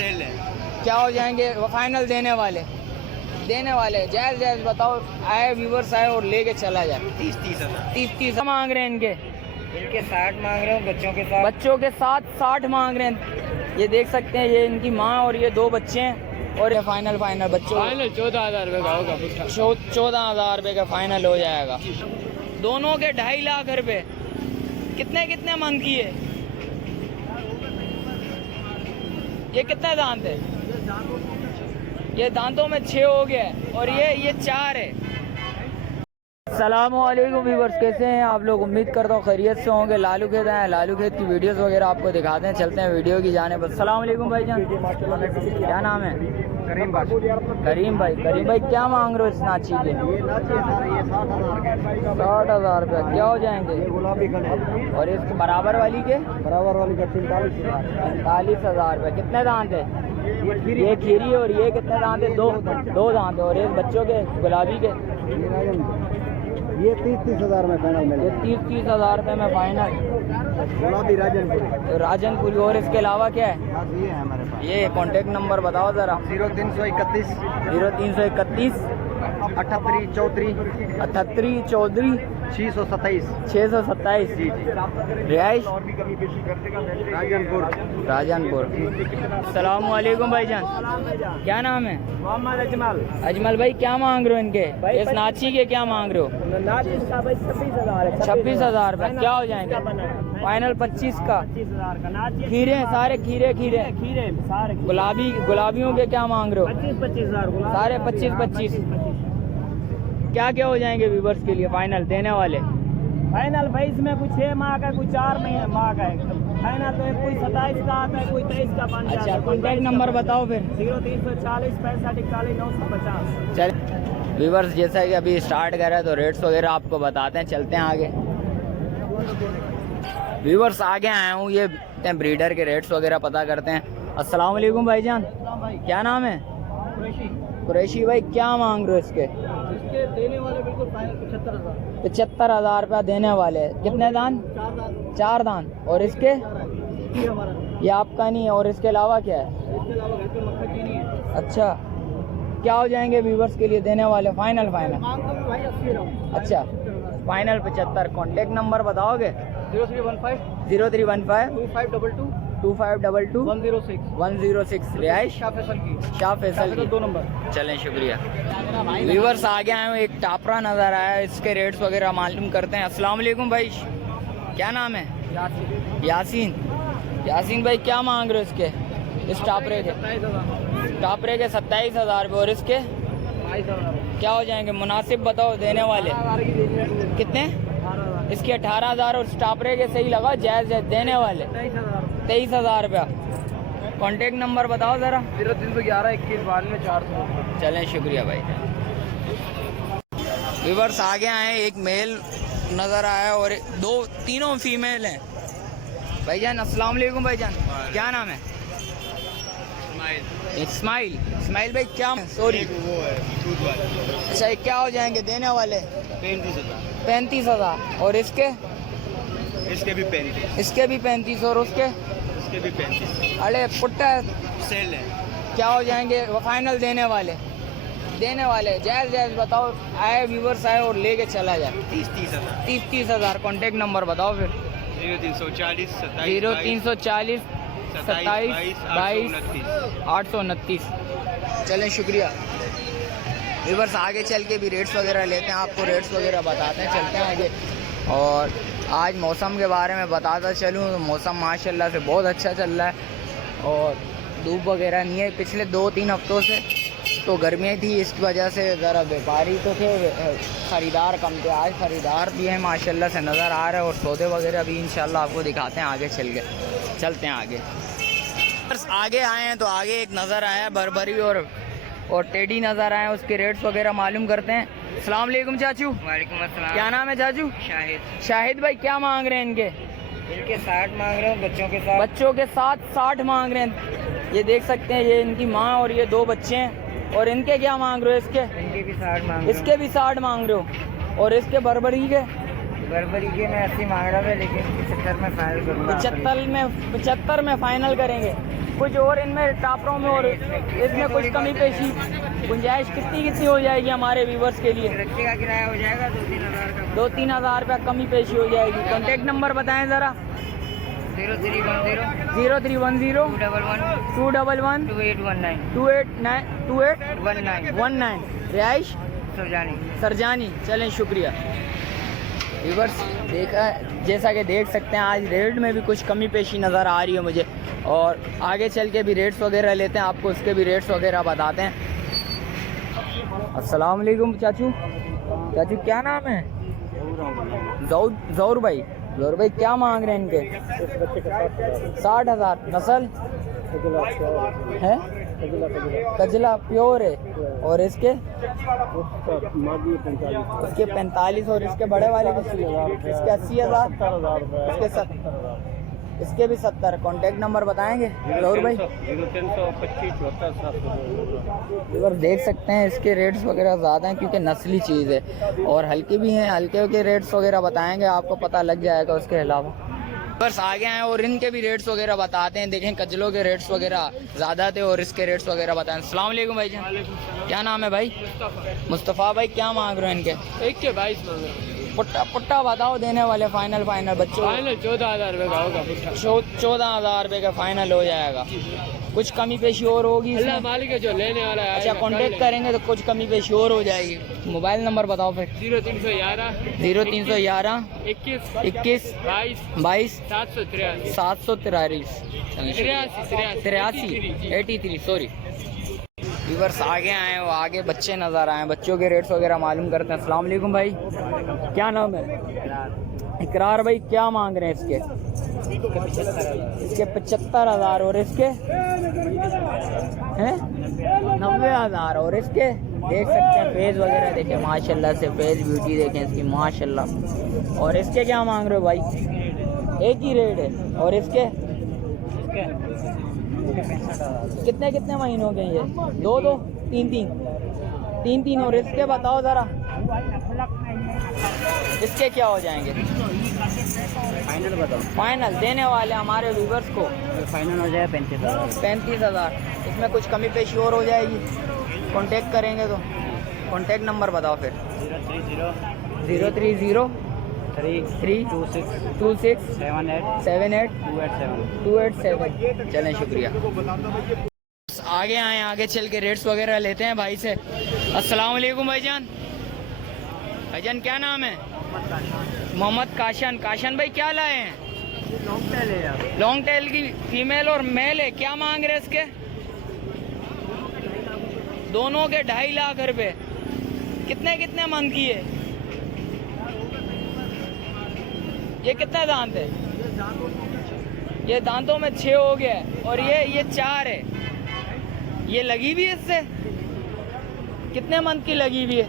Cell है। क्या हो जाएंगे वो फाइनल देने वाले जायज़ जायज़ बताओ। आए व्यूवर्स आए और लेके चला जाए। 30 हज़ार। 30 मांग रहे हैं इनके 60 मांग रहे हो बच्चों के साथ 60 मांग रहे हैं। ये देख सकते हैं, ये इनकी माँ और ये 2 बच्चे हैं। और ये फाइनल बच्चों 14,000 रुपये का होगा। 14,000 रुपये का फाइनल हो जाएगा। दोनों के 2.5 लाख रुपए। कितने मन की है ये? कितने दांत है? ये दांतों में 6 हो गया है और ये 4 है। अस्सलामुअलैकुम व्यूअर्स, कैसे हैं आप लोग? उम्मीद करता हूँ खैरियत से होंगे। लालू खेत आए, लालू खेत की वीडियोस वगैरह आपको दिखाते हैं। चलते हैं वीडियो की जाने पर। अस्सलामुअलैकुम भाईजान, क्या नाम है? करीम भाई क्या मांग रहे हो इस नाची के? 60,000 रुपये। क्या हो जाएंगे? और इसके बराबर वाली के? बराबर वाली का 45,000 रुपये। कितने दांत है? ये खीरी और ये कितने दांत है? 2 दांत है। और ये बच्चों के गुलाबी के? ये 30,000 में फाइनल मिले। ये 30,000 रुपये में फाइनल। गुलाबी राजनपुरी। और इसके अलावा क्या है? ये है हमारे पास। ये कॉन्टेक्ट नंबर बताओ ज़रा। 0331 0331 38 34 38 चौधरी 627 627। जी। रिहाइश राजनपुर। अस्सलामुअलैकुम भाईजान, क्या नाम है? मोहम्मद अजमल भाई, क्या मांग रहे हो इनके? इस नाची के क्या मांग रहे हो? 26,000 रुपये। क्या हो जाएंगे? फाइनल 25 का। खीरे सारे खीरे सारे गुलाबियों के क्या मांग रहे हो? 25,000 सारे 25। क्या हो जाएंगे व्यूवर्स के लिए फाइनल देने वाले? फाइनल भाई इसमें कुछ 6 माह का, कुछ 4 महीने माह का है। फाइनल तो कोई 27 का आता है, कोई 23 का बन जाता है। अच्छा, कॉन्टैक्ट नंबर बताओ फिर। 0340 65 41 950। चल व्यूवर्स, जैसा कि अभी स्टार्ट कर रहा है तो रेट्स वगैरह आपको बताते हैं। चलते हैं आगे। व्यूवर्स, आगे आया हूँ, ये ब्रीडर के रेट्स वगैरह पता करते हैं। अस्सलाम वालेकुम भाईजान, क्या नाम है? कुरैशी भाई, क्या मांग रहे हो इसके? देने वाले बिल्कुल 75,000 रुपया देने वाले। कितने दान? 4 दान। और इसके? ये आपका नहीं है। और इसके अलावा क्या है? अच्छा, क्या हो जाएंगे व्यूवर्स के लिए देने वाले फाइनल? अच्छा, फाइनल 75। कॉन्टेक्ट नंबर बताओगे? 0315 2522 106। रिहाइश शाह फैसल की। 2 नंबर। चलें, शुक्रिया। व्यूवर्स, आगे आए हूँ, एक टापरा नज़र आया है, इसके रेट्स वगैरह मालूम करते हैं। अस्सलाम वालेकुम भाई, क्या नाम है? यासीन भाई, क्या मांग रहे हो इसके? इस टापरे के 27,000 रुपये। और इसके क्या हो जाएंगे? मुनासिब बताओ देने वाले। कितने? इसके 18,000। और टापरे के सही लगा, जायज़ देने वाले 23,000 रुपया। कॉन्टेक्ट नंबर बताओ ज़रा। 0311 21 92 400। चलें, शुक्रिया भाई। व्यूवर्स, आगे आए, एक मेल नज़र आया और तीनों फीमेल हैं। भाईजान अस्सलाम वालेकुम भाईजान, क्या नाम है? इस्माइल भाई, क्या? सॉरी। अच्छा, क्या हो जाएंगे देने वाले? 35,000। और इसके भी 35। इसके भी 35। और उसके? भी 35। अरे पुट्टा सेल है। क्या हो जाएंगे वो फाइनल देने वाले जायज़ बताओ। आए व्यूवर्स आए और लेके चला जाए। 30 हज़ार। कॉन्टेक्ट नंबर बताओ फिर। 0340 27 22 829। चलें, शुक्रिया। व्यूवर्स, आगे चल के भी रेट्स वगैरह लेते हैं, आपको रेट्स वगैरह बताते हैं। चलते हैं आगे। और आज मौसम के बारे में बताता चलूँ तो मौसम माशाल्लाह से बहुत अच्छा चल रहा है और धूप वगैरह नहीं है। पिछले 2-3 हफ्तों से तो गर्मियाँ थी, इसकी वजह से ज़रा व्यापारी तो थे, ख़रीदार कम थे। आज ख़रीदार भी हैं माशाल्लाह से नज़र आ रहे हैं और सौदे वगैरह भी इंशाल्लाह आपको दिखाते हैं आगे चलते हैं आगे। बस आगे आए हैं तो आगे एक नज़र आया बरबरी और टेडी नज़र आए, उसके रेट्स वगैरह मालूम करते हैं। अस्सलाम वालेकुम चाचू। वालेकुम अस्सलाम। क्या नाम है चाचू? शाहिद भाई, क्या मांग रहे हैं इनके? 60 मांग रहे हो। बच्चों के साथ 60 मांग रहे हैं। ये देख सकते हैं, ये इनकी माँ और ये 2 बच्चे हैं। और इनके क्या मांग रहे हो? इनके भी 60 मांग रहे हो। इसके भी 60 मांग रहे हो। और इसके बरबरी के बर्बरी के मैं 80 मांग रहा था, लेकिन 75 में फाइनल करूँगा। 75 में फाइनल करेंगे। कुछ और इनमें टापरों में और इसमें कुछ कमी पेशी गुंजाइश कितनी हो जाएगी हमारे व्यूवर्स के लिए? रस्सी का किराया हो जाएगा 2-3 हज़ार का। 2-3 हज़ार रुपया कमी पेशी हो जाएगी। कॉन्टेक्ट नंबर बताएं ज़रा। 0310 0310 211 2819 2819 रिहाइश सरजानी। चलें, शुक्रिया। व्यूवर्स देखा, जैसा कि देख सकते हैं आज रेट में भी कुछ कमी पेशी नज़र आ रही है मुझे, और आगे चल के भी रेट्स वगैरह लेते हैं, आपको उसके भी रेट्स वगैरह बताते हैं। अस्सलाम वालेकुम चाचू। चाचू क्या नाम है? जौर भाई। जौर भाई क्या मांग रहे हैं इनके? 60,000। नस्ल है कजला प्योर है, और इसके 45, और इसके बड़े वाले के इसके 80,000, इसके भी 70। कॉन्टेक्ट नंबर बताएंगे जरूर भाई? 0325 देख सकते हैं इसके रेट्स वगैरह ज़्यादा हैं क्योंकि नस्ली चीज़ है, और हल्के भी हैं। हल्के के रेट्स वगैरह बताएंगे, आपको पता लग जाएगा। उसके अलावा बस आगे आए और इनके भी रेट्स वगैरह बताते हैं। देखें कजलों के रेट्स वगैरह ज़्यादा थे, और इसके रेट्स वगैरह बताएं। अस्सलाम वालेकुम भाई जान। क्या नाम है भाई? मुस्तफ़ा भाई क्या मांग रहे हैं इनके? 22 पुट्टा बताओ देने वाले। फाइनल बच्चों 14,000 रुपये का होगा। 14,000 रुपये का फाइनल हो जाएगा। कुछ कमी पेशी और होगी इसमें? मालिक है जो लेने वाला है। अच्छा, कांटेक्ट करेंगे तो कुछ कमी पेशी और हो जाएगी। मोबाइल नंबर बताओ फिर। 0311 0311 21 22 783 83 सॉरी। व्यूअर्स आगे आए, वो आगे बच्चे नज़र आए, बच्चों के रेट्स वगैरह मालूम करते हैं। अस्सलाम वालेकुम भाई, क्या नाम है? इकरार भाई क्या मांग रहे हैं इसके? 75,000, और इसके हैं 90,000, और इसके देख सकते हैं फेस वगैरह देखें माशाल्लाह से, फेस ब्यूटी देखें इसकी माशाल्लाह। और इसके क्या मांग रहे हो भाई? एक ही रेट है। और इसके कितने महीनों के ये? 2 3 और इसके बताओ ज़रा, इसके क्या हो जाएंगे? फाइनल बताओ। फाइनल देने वाले हमारे व्यूवर्स को फाइनल हो जाए 35,000। इसमें कुछ कमी पेशी और हो जाएगी। कांटेक्ट करेंगे तो कांटेक्ट नंबर बताओ फिर। 030 326 78 287। चलें, शुक्रिया। आगे आए, आगे चल के रेट्स वगैरह लेते हैं भाई से। अस्सलाम वालेकुम भाईजान। भाईजान क्या नाम है? मोहम्मद काशन भाई क्या लाए हैं? लॉन्ग टेल की फीमेल और मेल है। क्या मांग रहे इसके? दोनों के 2.5 लाख रुपए। कितने मंथ की है? ये कितने दांत है? ये दांतों में 6 हो गया है, और ये 4 है। ये लगी भी है इससे? कितने मंथ की लगी हुई है?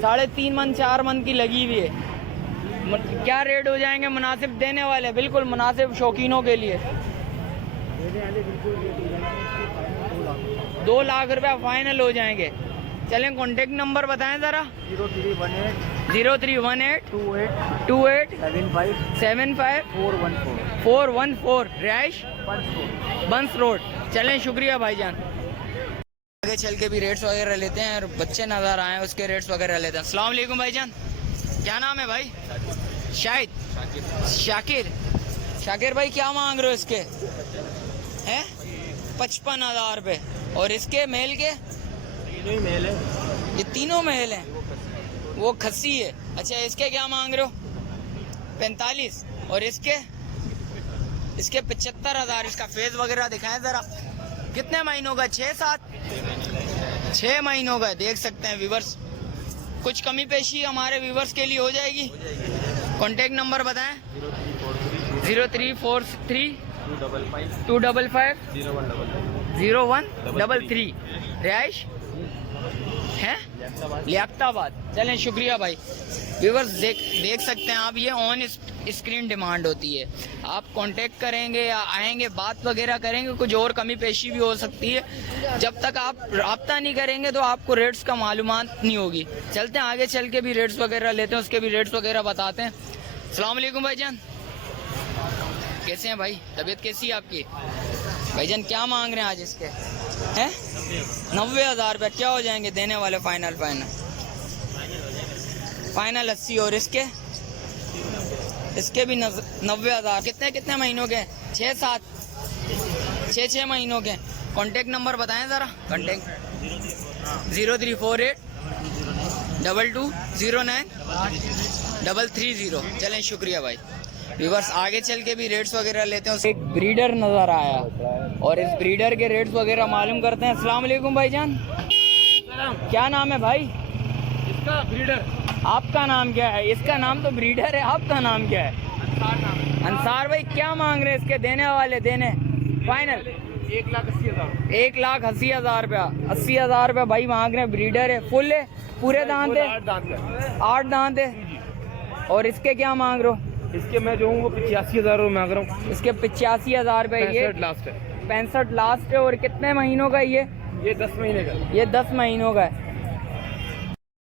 3.5 मंथ 4 मंथ की लगी हुई है। क्या रेट हो जाएंगे मुनासिब देने वाले? बिल्कुल मुनासिब शौकीनों के लिए। 2 लाख रुपया फाइनल हो जाएंगे। चलें, कॉन्टेक्ट नंबर बताएं ज़रा। 0318 28 75 414 रिहाइश बंस रोड। चलें, शुक्रिया भाईजान। आगे चल के भी रेट्स वगैरह लेते हैं, और बच्चे नज़र आए उसके रेट्स वगैरह लेते हैं। अस्सलाम वालेकुम भाईजान। क्या नाम है भाई? शाकिर भाई क्या मांग रहे हो इसके? हैं 55,000 रुपये। और इसके मेल के? ये तीनों मेल हैं, वो खस्सी है। अच्छा, इसके क्या मांग रहे हो? 45। और इसके 75,000। इसका फेस वगैरह दिखाएं ज़रा। कितने महीनों का? 6 महीनों का। देख सकते हैं व्यूवर्स, कुछ कमी पेशी हमारे व्यूवर्स के लिए हो जाएगी। कॉन्टेक्ट नंबर बताएं। 0343 255 0133 रिहाइश है लियाकताबाद। चलें, शुक्रिया भाई। व्यूवर्स देख सकते हैं आप, ये ऑन स्क्रीन डिमांड होती है। आप कांटेक्ट करेंगे या आएंगे बात वगैरह करेंगे, कुछ और कमी पेशी भी हो सकती है। जब तक आप रब्ता नहीं करेंगे तो आपको रेट्स का मालूमात नहीं होगी। चलते हैं आगे चल के भी रेट्स वगैरह लेते हैं, उसके भी रेट्स वगैरह बताते हैं। अस्सलाम वालेकुम भाईजान, कैसे हैं भाई? तबीयत कैसी है आपकी? भाईजान क्या मांग रहे हैं आज इसके? हैं 90,000 रुपये। क्या हो जाएंगे देने वाले? फाइनल 80। और इसके भी 90,000। कितने महीनों के? 6 महीनों के। कॉन्टेक्ट नंबर बताएं ज़रा। कॉन्टेक्ट 0348 22 09 330। चलें, शुक्रिया भाई। व्यूअर्स आगे चल के भी रेट्स वगैरह लेते हैं। एक ब्रीडर नज़र आया और इस ब्रीडर के रेट्स वगैरह मालूम करते हैं। अस्सलाम वालेकुम भाईजान, क्या नाम है भाई इसका? ब्रीडर। आपका नाम क्या है? इसका नाम तो ब्रीडर है, आपका नाम क्या है? अंसार भाई, क्या मांग रहे हैं इसके देने वाले? देने फाइनल 1,80,000। 1,80,000 रुपया। 80,000 रुपया भाई मांग रहे हैं। ब्रीडर है, फुल है, पूरे दांत है? 8 दांत है। और इसके क्या मांग रहे हो? इसके मैं जो हूँ वो 85,000 मांग रहा हूँ। इसके 85,000 रुपये। ये 65 लास्ट है। 65 लास्ट है। और कितने महीनों का ये? 10 महीने का। ये 10 महीनों का है।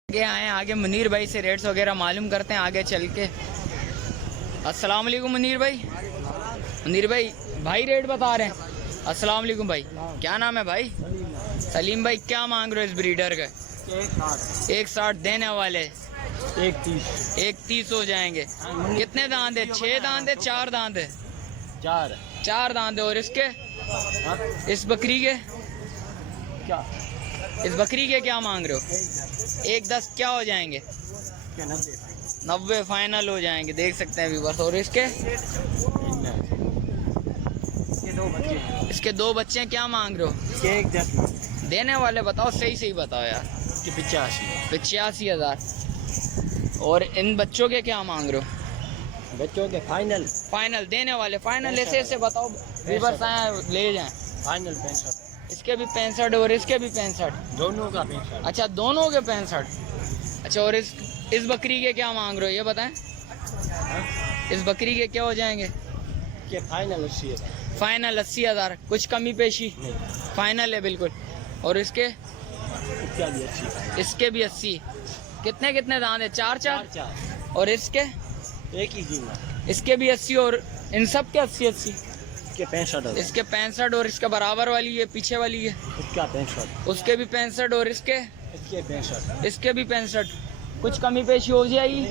आगे आए, आगे मुनीर भाई से रेट्स वगैरह मालूम करते हैं आगे चल के। अस्सलाम वालेकुम मुनीर भाई। मुनीर भाई, भाई रेट बता रहे हैं। अस्सलाम वालेकुम भाई, क्या नाम है भाई? सलीम भाई, क्या मांग रहे हो इस ब्रीडर का? 1,60 देने वाले। 1,30 हो जाएंगे। कितने दांत है? 6 दांत है, 4 दांत है? 4 दांत है। और इसके इस बकरी के क्या? इस बकरी के क्या मांग रहे हो? 1,10। क्या हो जाएंगे? 90 फाइनल हो जाएंगे, देख सकते हैं व्यूअर्स। और इसके 2 बच्चे हैं, क्या मांग रहे हो? 1,10 देने वाले बताओ, सही बताओ यार। 85,000। और इन बच्चों के क्या मांग रहे हो? बच्चों के फाइनल देने वाले। फाइनल ऐसे बताओ, व्यूअर्स आए ले जाएं। फाइनल 65। इसके भी 65 और इसके भी 65। दोनों का 65। अच्छा, दोनों के 65। अच्छा, और इस बकरी के क्या मांग रहे हो ये बताएं? इस बकरी के क्या हो जाएंगे? के फाइनल 80,000। फाइनल 80,000। कुछ कमी पेशी? नहीं, फाइनल है बिल्कुल। और इसके क्या भी 80। इसके भी 80। कितने दांत है? 4। और इसके एक ही कीमत। इसके भी 80 और इन सब के 80। के 65। इसके 65 और इसके बराबर वाली ये पीछे वाली है इसका 65। उसके भी 65 और इसके 65। इसके भी 65। कुछ कमी पेशी हो जाएगी।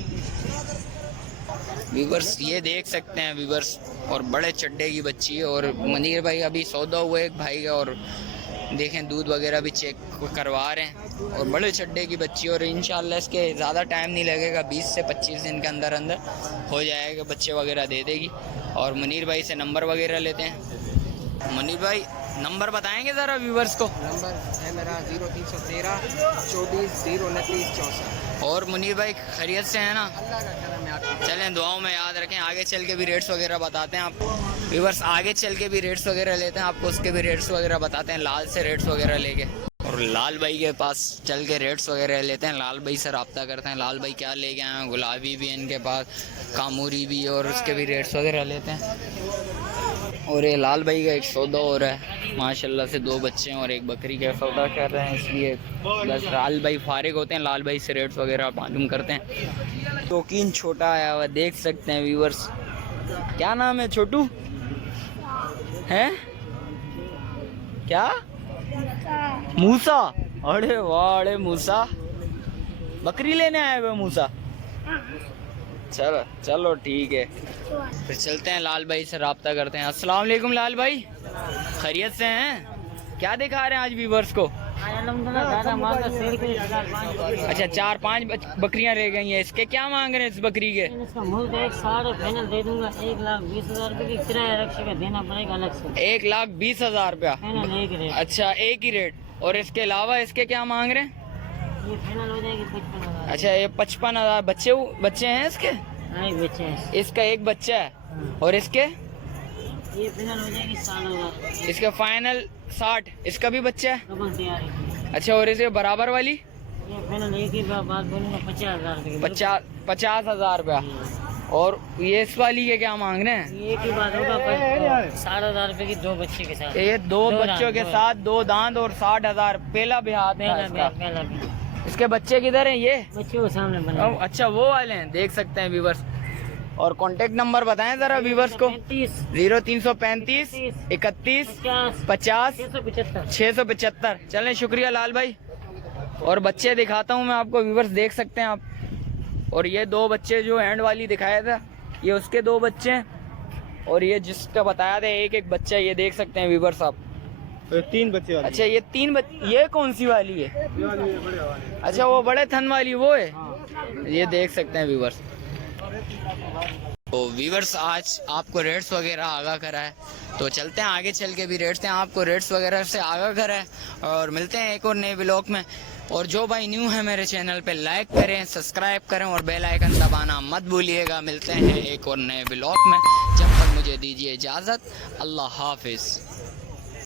व्यूवर्स ये देख सकते हैं व्यूवर्स, और बड़े चड्डे की बच्ची है। और मुनीर भाई अभी सौदा हुआ एक भाई का, और देखें दूध वगैरह भी चेक करवा रहे हैं। और बड़े चड्डे की बच्ची, और इंशाल्लाह इसके ज़्यादा टाइम नहीं लगेगा, 20 से 25 दिन के अंदर हो जाएगा, बच्चे वगैरह दे देगी। और मुनीर भाई से नंबर वगैरह लेते हैं। मुनीर भाई नंबर बताएंगे ज़रा व्यूवर्स को? नंबर है मेरा 0313 24 029 64। और मुनीर भाई खैरियत से है ना? अल्लाह का करम है आपकी। चलें, दुआओं में याद रखें। आगे चल के भी रेट्स वगैरह बताते हैं आपको। व्यूवर्स आगे चल के भी रेट्स वगैरह लेते हैं, आपको उसके भी रेट्स वगैरह बताते हैं। लाल से रेट्स वगैरह लेके, और लाल भाई के पास चल के रेट्स वगैरह लेते हैं। लाल भाई से रब्ता करते हैं। लाल भाई क्या लेके आए हैं? गुलाबी भी इनके पास, कामूरी भी, और उसके भी रेट्स वगैरह लेते हैं। और ये लाल भाई का एक सौदा हो रहा है माशाल्लाह से। 2 बच्चे हैं और एक बकरी का सौदा कर रहे हैं, इसलिए बस लाल भाई फारिग होते हैं। लाल भाई से रेट्स वगैरह मालूम करते हैं। शौकीन छोटा आया हुआ देख सकते हैं व्यूअर्स। क्या नाम है? छोटू है क्या? मूसा। अरे वाह, अरे मूसा, बकरी लेने आए हुए मूसा। चलो ठीक है, फिर चलते हैं लाल भाई से रब्ता करते हैं। अस्सलाम वालेकुम लाल भाई, खैरियत से हैं? क्या दिखा रहे हैं आज व्यूवर्स को? अच्छा 4-5 बकरियां रह गई हैं। इसके क्या मांग रहे हैं इस बकरी के? इसका मूल 1,60 फाइनल दे दूंगा। 1,20,000 रुपये की किराया रक्षा देना पड़ेगा अलग से। 1,20,000 रुपया। फाइनल एक रेट। अच्छा एक ही रेट। और इसके अलावा इसके क्या मांग रहे हैं? ये फाइनल हो जाएगी 55,000। अच्छा ये 55,000। बच्चे हैं इसके? एक बच्चे हैं। इसका एक बच्चा है। और इसके? ये फाइनल हो जाएगी 60,000। इसका फाइनल 60। इसका भी बच्चा है? डबल तैयार है। अच्छा और इसके बराबर वाली? ये फाइनल एक ही बात बोलूँगा 50,000 रुपये। 50,000 रुपया। और ये इस वाली के क्या मांग रहे हैं? ये की बात होगा पर 60,000 रुपए की 2 बच्चे के साथ। ये 2 दो बच्चों के दांत, साथ 2 दांत और 60,000 पहला भी हाथ था पहला इसका। पहला इसके बच्चे किधर हैं ये? बच्चे वो सामने बने हैं। अच्छा वो वाले हैं, देख सकते हैं व्यूवर्स। और कांटेक्ट नंबर बताएं जरा व्यूवर्स को। 0335 31 50 675। चलें, शुक्रिया लाल भाई। और बच्चे दिखाता हूँ मैं आपको व्यूवर्स, देख सकते हैं आप। और ये 2 बच्चे जो हैंड वाली दिखाया था, ये उसके 2 बच्चे हैं। और ये जिसका बताया था एक बच्चा, ये देख सकते हैं व्यूवर्स आप। 3 बच्चे वाली। अच्छा ये 3 बच्चे, ये कौन सी वाली है? अच्छा वो बड़े थन वाली वो है। ये देख सकते हैं व्यूवर्स। तो व्यूवर्स आज आपको रेट्स वगैरह आगाह करा है, तो चलते हैं आगे चल के भी रेट्स हैं, आपको रेट्स वगैरह से आगाह करा है। और मिलते हैं एक और नए व्लॉग में। और जो भाई न्यू है मेरे चैनल पे, लाइक करें, सब्सक्राइब करें और बेल आइकन दबाना मत भूलिएगा। मिलते हैं एक और नए व्लॉग में, जब तक मुझे दीजिए इजाज़त। अल्लाह हाफिज़।